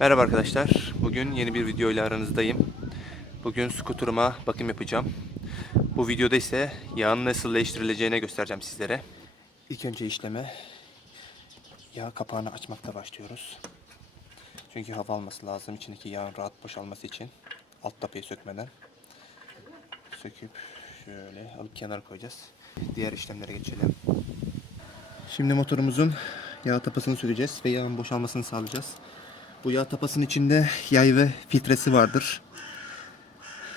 Merhaba arkadaşlar. Bugün yeni bir video ile aranızdayım. Bugün skuturuma bakım yapacağım. Bu videoda ise yağın nasıl değiştirileceğine göstereceğim sizlere. İlk önce işleme yağ kapağını açmakta başlıyoruz. Çünkü hava alması lazım içindeki yağın rahat boşalması için. Alt tapayı sökmeden. Söküp şöyle alıp kenara koyacağız. Diğer işlemlere geçelim. Şimdi motorumuzun yağ tapasını süreceğiz ve yağın boşalmasını sağlayacağız. Bu yağ tapasının içinde yay ve filtresi vardır.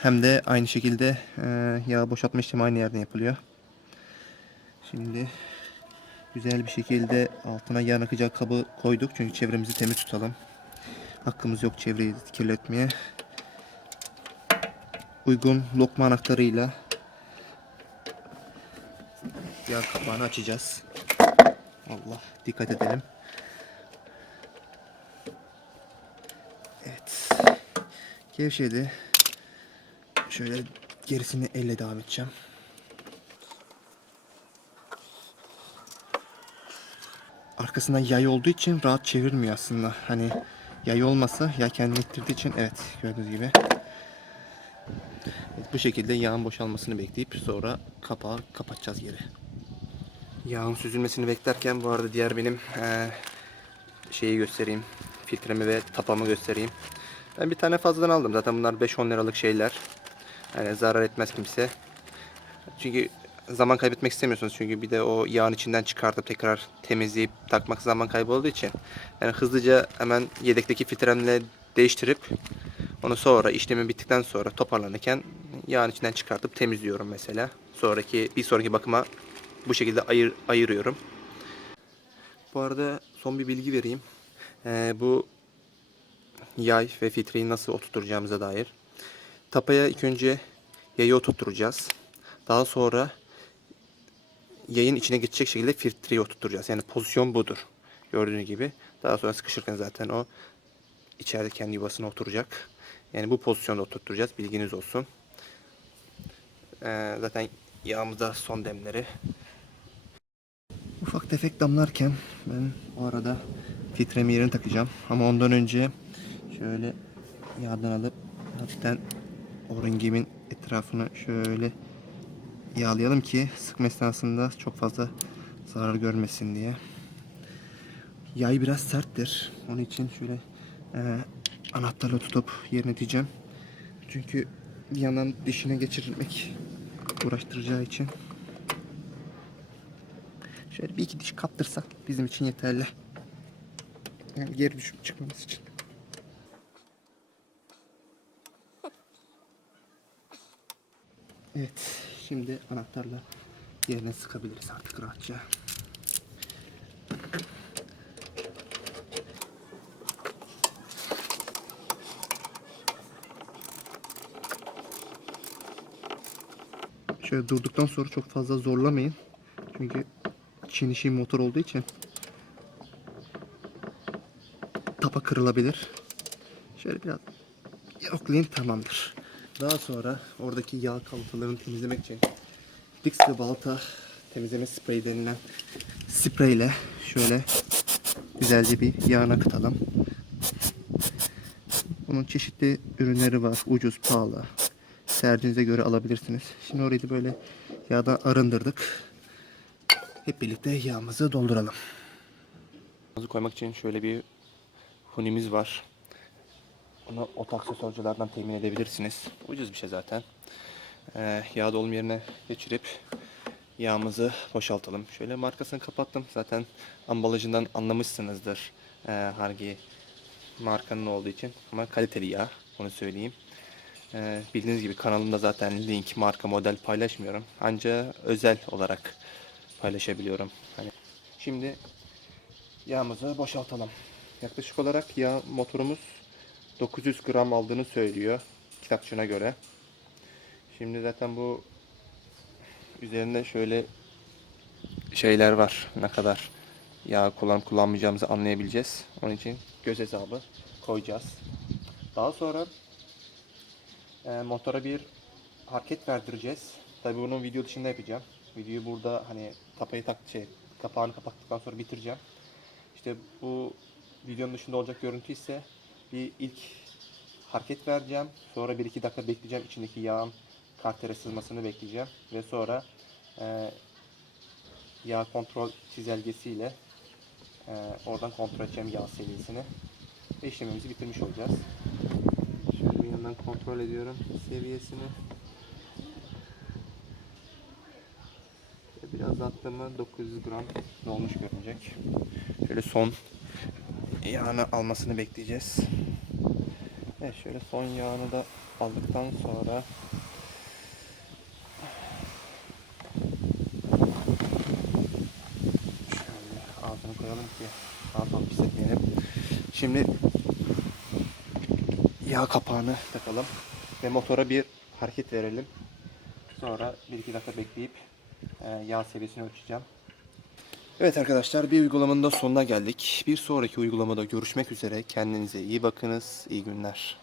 Hem de aynı şekilde e, yağ boşaltma işlemi aynı yerden yapılıyor. Şimdi güzel bir şekilde altına yağ akacağı kabı koyduk. Çünkü çevremizi temiz tutalım. Hakkımız yok çevreyi kirletmeye. Uygun lokma anahtarıyla yağ kapağını açacağız. Allah dikkat edelim. Gevşedi. Şöyle gerisini elle devam edeceğim. Arkasında yay olduğu için rahat çevirmiyor aslında. Hani yay olmasa yay kendini ittirdiği için evet gördüğünüz gibi. Evet, bu şekilde yağın boşalmasını bekleyip sonra kapağı kapatacağız geri. Yağın süzülmesini beklerken bu arada diğer benim eee, şeyi göstereyim. Filtremi ve tapamı göstereyim. Ben bir tane fazladan aldım. Zaten bunlar 5-10 liralık şeyler. Yani zarar etmez kimse. Çünkü zaman kaybetmek istemiyorsunuz. Çünkü bir de o yağın içinden çıkartıp tekrar temizleyip takmak zaman kaybı olduğu için. Yani hızlıca hemen yedekteki filtremle değiştirip onu sonra işlemi bittikten sonra toparlanırken yağın içinden çıkartıp temizliyorum mesela. Sonraki bir sonraki bakıma bu şekilde ayır, ayırıyorum. Bu arada son bir bilgi vereyim. Ee, bu yay ve filtreyi nasıl oturtacağımıza dair. Tapaya ilk önce yayı oturtturacağız. Daha sonra yayın içine geçecek şekilde filtreyi oturtturacağız. Yani pozisyon budur. Gördüğünüz gibi. Daha sonra sıkışırken zaten o içeride kendi yuvasına oturacak. Yani bu pozisyonda oturtturacağız. Bilginiz olsun. Ee, zaten yağımızda son demleri. Ufak tefek damlarken ben o arada filtremi yerine takacağım. Ama ondan önce şöyle yağdan alıp hafiften orangimin etrafını şöyle yağlayalım ki sıkma esnasında çok fazla zarar görmesin diye. Yay biraz serttir. Onun için şöyle e, anahtarla tutup yerine diyeceğim. Çünkü bir yandan dişine geçirmek uğraştıracağı için. Şöyle bir iki diş kaptırsak bizim için yeterli. Yani geri düşüp çıkmaması için. Evet, şimdi anahtarla yerine sıkabiliriz artık rahatça. Şöyle durduktan sonra çok fazla zorlamayın. Çünkü Çin işi motor olduğu için tapa kırılabilir. Şöyle biraz yoklayın tamamdır. Daha sonra oradaki yağ kalıntılarını temizlemek için Dixie balta temizleme spreyi denilen spreyle şöyle güzelce bir yağına akıtalım. Bunun çeşitli ürünleri var. Ucuz, pahalı. Tercihinize göre alabilirsiniz. Şimdi orayı da böyle yağdan arındırdık. Hep birlikte yağımızı dolduralım. Koymak için şöyle bir hunimiz var. Onu ot aksesuarcılardan temin edebilirsiniz. Ucuz bir şey zaten. Ee, yağ dolum yerine geçirip yağımızı boşaltalım. Şöyle markasını kapattım. Zaten ambalajından anlamışsınızdır ee, hangi markanın olduğu için. Ama kaliteli yağ. Onu söyleyeyim. Ee, bildiğiniz gibi kanalımda zaten link, marka, model paylaşmıyorum. Ancak özel olarak paylaşabiliyorum. Hani şimdi yağımızı boşaltalım. Yaklaşık olarak yağ motorumuz 900 gram aldığını söylüyor kitapçığına göre. Şimdi zaten bu üzerinde şöyle şeyler var. Ne kadar yağ kullanıp kullanmayacağımızı anlayabileceğiz. Onun için göz hesabı koyacağız. Daha sonra e, motora bir hareket verdireceğiz. Tabi bunu video dışında yapacağım. Videoyu burada hani tapayı tak şey kapağını kapattıktan sonra bitireceğim. İşte bu videonun dışında olacak görüntü ise bir ilk hareket vereceğim. Sonra 1-2 dakika bekleyeceğim. İçindeki yağın kartere sızmasını bekleyeceğim. Ve sonra e, yağ kontrol çizelgesiyle e, oradan kontrol edeceğim yağ seviyesini. Ve işlemimizi bitirmiş olacağız. Şöyle bir yandan kontrol ediyorum seviyesini. Biraz attığımı 900 gram dolmuş görünecek. Şöyle son yağını almasını bekleyeceğiz. Evet şöyle son yağını da aldıktan sonra şöyle altını koyalım ki daha fazla hissetmeyelim. Şimdi yağ kapağını takalım ve motora bir hareket verelim. Sonra 1-2 dakika bekleyip e, yağ seviyesini ölçeceğim. Evet arkadaşlar bir uygulamanın da sonuna geldik. Bir sonraki uygulamada görüşmek üzere. Kendinize iyi bakınız. İyi günler.